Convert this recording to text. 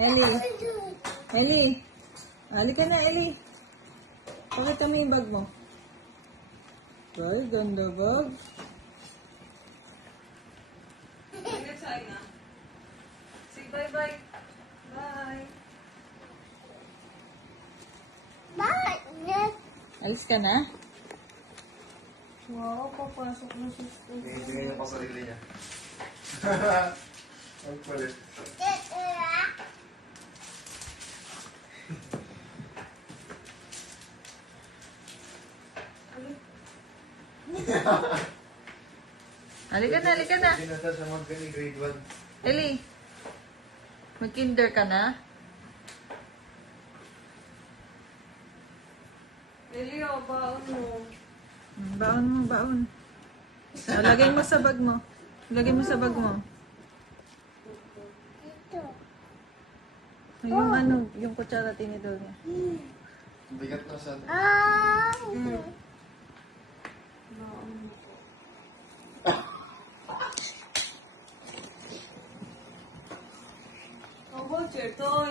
Ellie. Ellie. Halika na, Ellie. Pakita mo yung bag mo. Ay, ganda bag. Say bye-bye. Bye. Bye. Alis ka na? Wow, papasok na sa school. Tingin niya pa sarili niya. Ang kulit. Halika na, halika na. Hindi na siya mag-gani grade 1. Ellie. Mag-kinder ka na? Elio, baon mo. Baon mo, baon. Lagay mo sa bag mo. Lagay mo sa bag mo. Ito. Yung ano, yung kutsara tinidor niya. Bigat na siya. Baon mo. How about your toy?